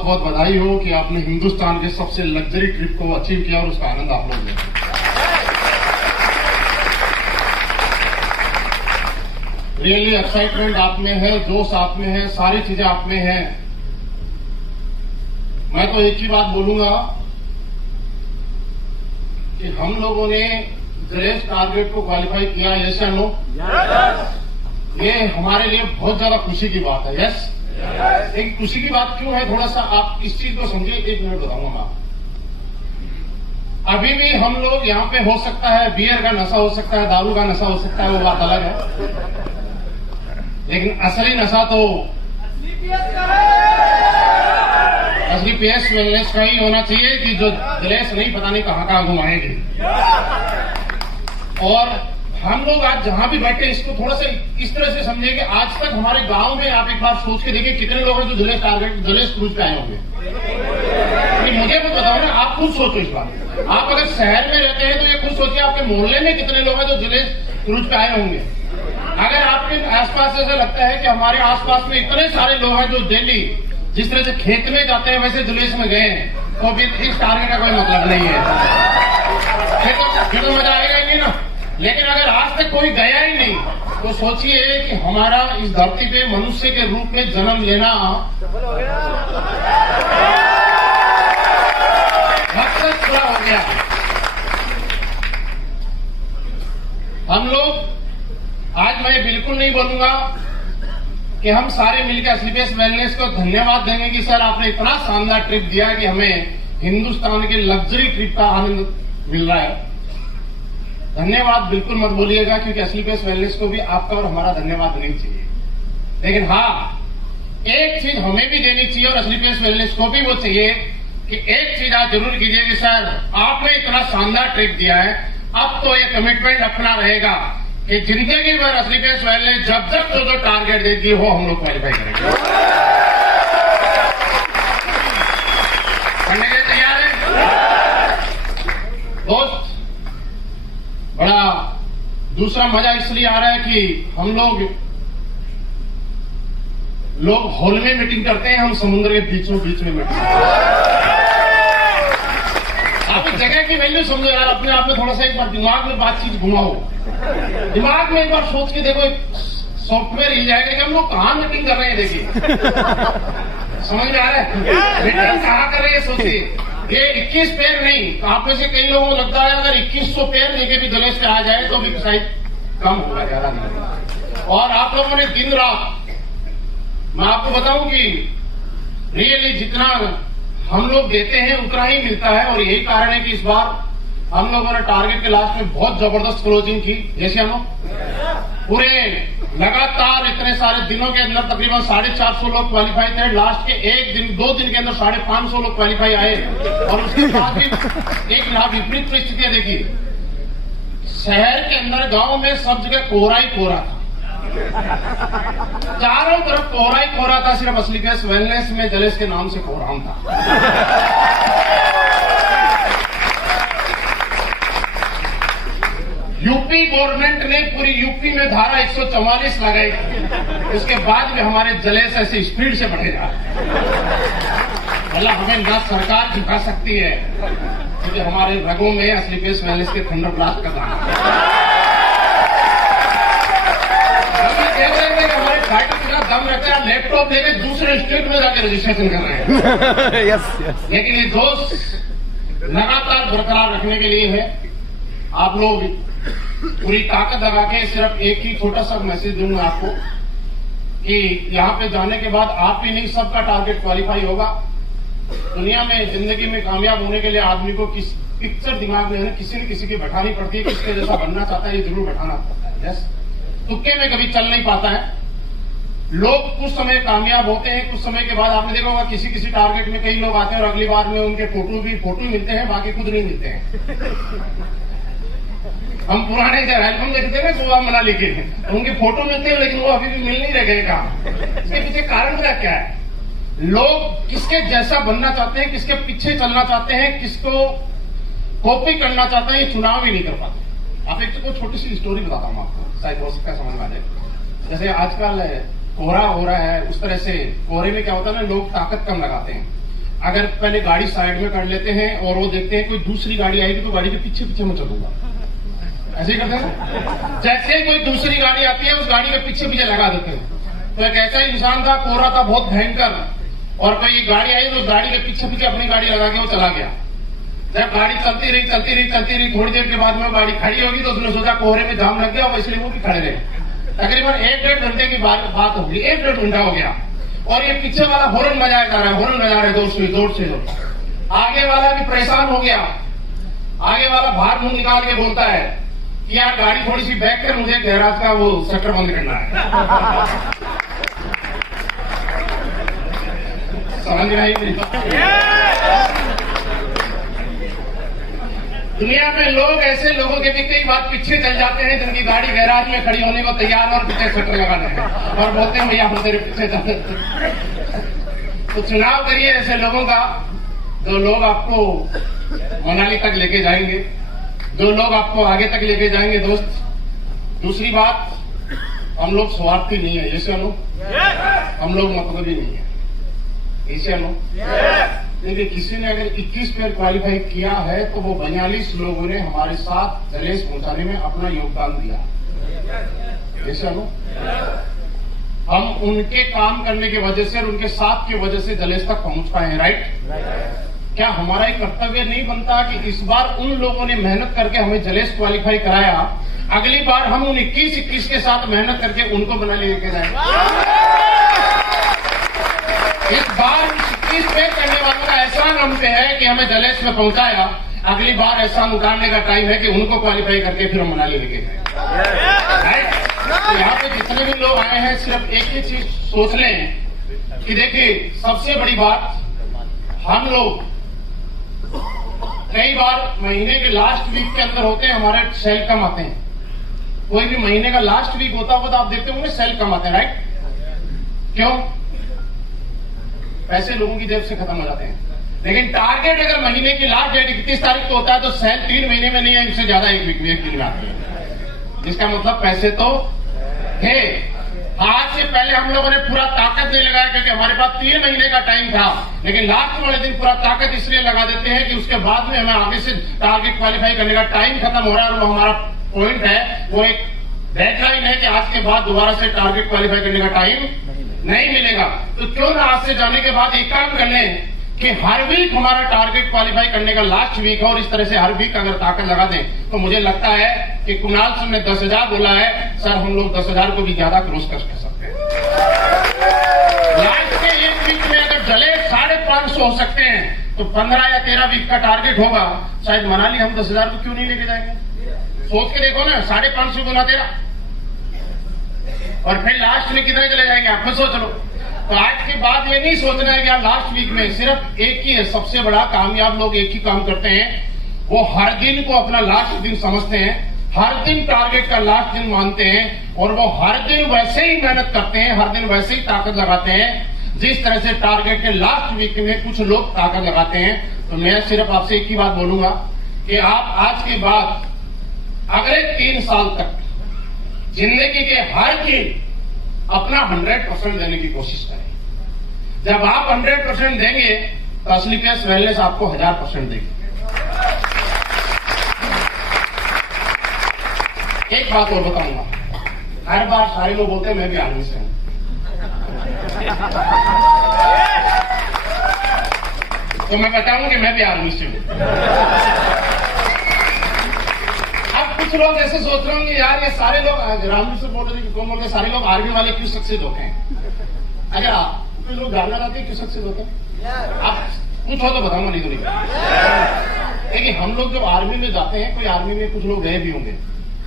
बहुत बहुत बधाई हो कि आपने हिंदुस्तान के सबसे लग्जरी ट्रिप को अचीव किया और उसका आनंद आप लोग लें। रियली एक्साइटमेंट आप में है, जोश आप में है, सारी चीजें आप में हैं। मैं तो एक ही बात बोलूंगा कि हम लोगों ने जलेस टारगेट को क्वालिफाई किया, यस या नो? ये हमारे लिए बहुत ज्यादा खुशी की बात है। यस, एक खुशी की बात क्यों है, थोड़ा सा आप इस चीज को समझिए। 1 मिनट बताऊंगा मैं। अभी भी हम लोग यहाँ पे, हो सकता है बियर का नशा हो सकता है, दारू का नशा हो सकता है, वो बात अलग है, लेकिन असली नशा तो असली पीएस वेलनेस का ही होना चाहिए कि जो जलेस नहीं पता नहीं कहां घुमाएगी। और हम लोग आज जहां भी बैठे इसको थोड़ा सा इस तरह से समझिए कि आज तक हमारे गांव में आप एक बार सोच के देखिए कितने लोग हैं जो जलेस टारगेट जलेस क्रूज पे आए होंगे। मुझे भी बताओ ना, आप खुद सोचो इस बात। आप अगर शहर में रहते हैं तो ये खुद सोचिए आपके मोहल्ले में कितने लोग हैं जो जलेस क्रूज पे आए होंगे। अगर आपके आसपास ऐसा लगता है कि हमारे आसपास में इतने सारे लोग हैं जो डेली जिस तरह से खेत में जाते हैं वैसे जुलूस में गए हैं, तो फिर इस टारगेट का कोई मतलब नहीं है। फिर तो मजा आएगा ही नहीं ना। लेकिन अगर आज तक कोई गया ही नहीं तो सोचिए कि हमारा इस धरती पे मनुष्य के रूप में जन्म लेना मकसद पूरा हो गया। हम लोग आज, मैं बिल्कुल नहीं बोलूंगा कि हम सारे मिलकर स्लीपेस वेलनेस को धन्यवाद देंगे कि सर आपने इतना शानदार ट्रिप दिया कि हमें हिंदुस्तान के लग्जरी ट्रिप का आनंद मिल रहा है। धन्यवाद बिल्कुल मत बोलिएगा, क्योंकि स्लीपेस वेलनेस को भी आपका और हमारा धन्यवाद नहीं चाहिए। लेकिन हाँ, एक चीज हमें भी देनी चाहिए और स्लीपेस वेलनेस को भी वो चाहिए कि एक चीज आप जरूर कीजिए कि सर आपने इतना शानदार ट्रिप दिया है, अब तो ये कमिटमेंट अपना रहेगा कि जिंदगी भर स्लीपेस वेलनेस जब जब जो टारगेट देती हो हम लोग क्वालिफाई करेंगे। करने के लिए तैयार है दोस्त? बड़ा दूसरा मजा इसलिए आ रहा है कि हम लोग हॉल में मीटिंग करते हैं, हम समुद्र के बीच में मीटिंग। आप जगह की वैल्यू समझो यार, अपने आप में थोड़ा सा एक बार दिमाग में बातचीत घुमाओ। दिमाग में एक बार सोच के देखो, एक सॉफ्टवेयर हिल जाएगा कि हम लोग कहां मीटिंग कर रहे हैं। देखिए समझ में आ रहा है मीटिंग कहां कर रहे हैं, सोचिए। ये 21 पेड़ नहीं, तो आप में से कई लोगों को लगता है अगर 2100 पेड़ लेके भी जलेस पे आ जाए तो भी शायद कम होगा, ज्यादा नहीं। और आप लोगों ने दिन रात, मैं आपको बताऊं कि रियली जितना हम लोग देते हैं उतना ही मिलता है। और यही कारण है कि इस बार हम लोगों ने टारगेट के लास्ट में बहुत जबरदस्त क्लोजिंग की। जैसे हम पूरे लगातार इतने सारे दिनों के अंदर तकरीबन 450 लोग क्वालिफाई थे। लास्ट के 2 दिन के अंदर 550 लोग क्वालिफाई आए। और उसके बाद भी एक विपरीत परिस्थितियां देखी। शहर के अंदर, गांव में सब जगह कोहरा ही कोहरा था, चारों तरफ कोहरा ही कोहरा था। सिर्फ स्लीपेस वेलनेस में जलेस के नाम से कोहराम था। यूपी गवर्नमेंट ने पूरी यूपी में धारा 144 लगाई, उसके बाद भी हमारे जलेस ऐसे स्पीड से बढ़े जा रहे हैं। मतलब हमें ना सरकार झुका सकती है, क्योंकि हमारे रगों में स्लीपेस वेलनेस के थंडर ब्लास्ट का दाना है। देख रहे थे कि हमारे फाइटर का दम रहता है, लैपटॉप लेके दूसरे स्टेट में जाकर रजिस्ट्रेशन कर रहे हैं। यस। लेकिन ये जोश लगातार बरकरार रखने के लिए है। आप लोग पूरी ताकत लगा के, सिर्फ एक ही छोटा सा मैसेज दूंगा आपको कि यहाँ पे जाने के बाद आप ही नहीं, सबका टारगेट क्वालिफाई होगा। दुनिया में, जिंदगी में कामयाब होने के लिए आदमी को किस पिक्चर दिमाग में है, किसी न किसी की बैठानी पड़ती है। किसके जैसा बनना चाहता है ये जरूर बैठाना पड़ता है। यस, तुक्के में कभी चल नहीं पाता है। लोग कुछ समय कामयाब होते हैं, कुछ समय के बाद आपने देखा होगा किसी टारगेट में कई लोग आते हैं और अगली बार में उनके फोटो मिलते हैं, बाकी खुद नहीं मिलते हैं। हम पुराने एल्बम देखते हैं ना गोवा मनाली के, उनके फोटो मिलते हैं लेकिन वो अभी भी मिल नहीं रहे काम। इसके पीछे कारण क्या है? लोग किसके जैसा बनना चाहते हैं, किसके पीछे चलना चाहते हैं, किसको कॉपी करना चाहते हैं, ये चुनाव ही नहीं कर पाते। आप एक तो छोटी सी स्टोरी बताता हूँ आपको, शायद हो सकता है समझ में आ जाए। जैसे आजकल कोहरा हो रहा है, उस तरह से कोहरे में क्या होता है ना, लोग ताकत कम लगाते हैं। अगर पहले गाड़ी साइड में कर लेते हैं और वो देखते हैं कोई दूसरी गाड़ी आएगी तो गाड़ी के पीछे पीछे मैं चलूंगा, ऐसे ही करते हैं। जैसे ही कोई दूसरी गाड़ी आती है उस गाड़ी के पीछे पीछे लगा देते हैं। तो एक ऐसा इंसान था, कोहरा था बहुत भयंकर, और कोई गाड़ी आई तो गाड़ी के पीछे पीछे अपनी गाड़ी लगा के वो चला गया। जब गाड़ी चलती रही, थोड़ी देर के बाद में गाड़ी खड़ी होगी तो उसने सोचा कोहरे में जाम लग गया और इसलिए वो भी खड़े रहे। तकरीबन 1-1.5 घंटे की बात होगी, 1-1.5 घंटा हो गया और ये पीछे वाला हॉर्न बजाया जा रहा है, हॉर्न बजा रहे जोर से। आगे वाला भी परेशान हो गया। आगे वाला बाहर मुंह निकाल के बोलता है कि यार गाड़ी थोड़ी सी बैक कर, मुझे गैराज का वो शटर बंद करना है। समझ में आई मेरी बात? दुनिया में लोग ऐसे लोगों के भी कई बार पीछे चल जाते हैं जिनकी गाड़ी गैराज में खड़ी होने को तैयार और पीछे शटर लगाने हैं और बोलते हैं भैया हम तेरे पीछे जाते। तो चुनाव करिए ऐसे लोगों का, जो लोग आपको मनाली तक लेके जाएंगे, जो लोग आपको आगे तक लेके जाएंगे। दोस्त, दूसरी बात, हम लोग स्वार्थी नहीं है, ये सुनो, हम लोग मतलबी नहीं है, ये सुनो। देखिए, किसी ने अगर 21 पे क्वालिफाई किया है तो वो 42 लोगों ने हमारे साथ जलेस पहुंचाने में अपना योगदान दिया, ये सुनो। हम उनके काम करने की वजह से और उनके साथ की वजह से जलेस तक पहुंच पाए हैं, राइट? क्या हमारा एक कर्तव्य नहीं बनता कि इस बार उन लोगों ने मेहनत करके हमें जलेस क्वालिफाई कराया, अगली बार हम उन 21 के साथ मेहनत करके उनको बना लेके जाएंगे। इस बार 21 पे करने वालों का एहसान हम पे है कि हमें जलेस में पहुंचाया, अगली बार एहसान उतारने का टाइम है कि उनको क्वालिफाई करके फिर हम मनाली लेके जाए। तो यहाँ पे जितने भी लोग आए हैं सिर्फ एक ही चीज सोच लें कि देखिए, सबसे बड़ी बात, हम लोग कई बार महीने के लास्ट वीक के अंदर होते हैं, हमारे सेल कम आते हैं। कोई भी महीने का लास्ट वीक होता होगा तो आप देखते होंगे सेल कम आते हैं, राइट? क्यों? पैसे लोगों की जेब से खत्म हो जाते हैं। लेकिन टारगेट अगर महीने की लास्ट डेट 31 तारीख को होता है तो सेल 3 महीने में नहीं है, इससे ज्यादा एक वीक में, एक दिन में आती है। जिसका मतलब पैसे तो है। आज से पहले हम लोगों ने पूरा ताकत नहीं लगाया क्योंकि हमारे पास 3 महीने का टाइम था, लेकिन लास्ट वाले दिन पूरा ताकत इसलिए लगा देते हैं कि उसके बाद में हमें आगे से टारगेट क्वालिफाई करने का टाइम खत्म हो रहा है और वो हमारा पॉइंट है, वो एक डेडलाइन है कि आज के बाद दोबारा से टारगेट क्वालिफाई करने का टाइम नहीं मिलेगा। तो क्यों ना आज से जाने के बाद एक काम कर लें कि हर वीक हमारा टारगेट क्वालिफाई करने का लास्ट वीक है और इस तरह से हर वीक अगर ताकत लगा दें तो मुझे लगता है कि कुणाल सर ने 10,000 बोला है, सर हम लोग 10,000 को भी ज्यादा क्रॉस कर सकते हैं। लास्ट के एक वीक में अगर जले 550 हो सकते हैं तो 15 या 13 वीक का टारगेट होगा, शायद मनाली हम 10,000 को क्यों नहीं लेके जाएंगे? सोच के देखो ना, 550 गुना 13 और फिर लास्ट में कितने चले जाएंगे, आप खुद सोच लो। तो आज के बाद ये नहीं सोचना है कि यार लास्ट वीक में सिर्फ एक ही है, सबसे बड़ा कामयाब लोग एक ही काम करते हैं, वो हर दिन को अपना लास्ट दिन समझते हैं, हर दिन टारगेट का लास्ट दिन मानते हैं और वो हर दिन वैसे ही मेहनत करते हैं, हर दिन वैसे ही ताकत लगाते हैं जिस तरह से टारगेट के लास्ट वीक में कुछ लोग ताकत लगाते हैं। तो मैं सिर्फ आपसे एक ही बात बोलूंगा कि आप आज के बाद अगले 3 साल तक जिंदगी के हर दिन अपना 100% देने की कोशिश करें। जब आप 100% देंगे तो असली केस वेलनेस आपको 1000% देगी। एक बात और बताऊंगा, हर बार सारे लोग बोलते हैं मैं भी आर्मी से हूं, तो मैं बताऊंगा कि मैं भी आर्मी से हूं। अब कुछ लोग ऐसे सोच रहे होंगे यार ये सारे लोग रामजी से बोल रहे थे, कौन बोल रहे, सारे लोग आर्मी वाले क्यों सक्सेस होते हैं? अगर आप लोग जानना चाहते हैं क्यों सक्सेस होते हैं, आप कुछ हो तो बताऊंगा, नहीं तो नहीं। देखिए, हम लोग जब आर्मी में जाते हैं, कोई आर्मी में कुछ लोग गए भी होंगे,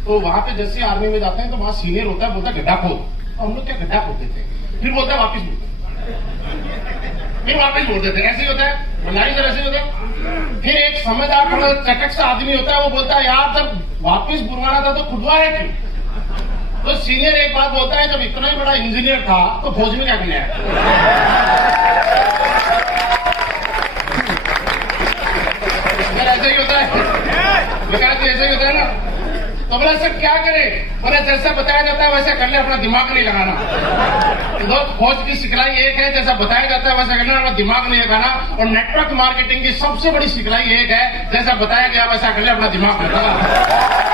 तो वहां पे जैसे आर्मी में जाते हैं तो वहां सीनियर होता है, बोलता है गड्ढा खोद, तो हम लोग क्या गड्ढा खोद देते हैं, फिर बोलता है वापिस बोलते हैं, फिर वापिस बोल देते हैं। ऐसे ही होता है, मनाली सर ऐसे ही होता है। फिर एक समझदार थोड़ा चटक सा आदमी होता है, वो बोलता है यार जब वापिस बुलवाना था तो खुदवाया क्यों? तो सीनियर एक बात बोलता है, जब इतना ही बड़ा इंजीनियर था तो फौज में क्या करने आया? ऐसा ही होता है, विकास जी, ऐसा ही होता है ना। तो बोले सर क्या करे? बोले जैसा बताया जाता है वैसा कर ले, अपना दिमाग नहीं लगाना। तो दोस्त खोज की सिखलाई एक है, जैसा बताया जाता है वैसा करना, अपना दिमाग नहीं लगाना। और नेटवर्क मार्केटिंग की सबसे बड़ी सिखलाई एक है, जैसा बताया गया वैसा कर ले, अपना दिमाग लगाना।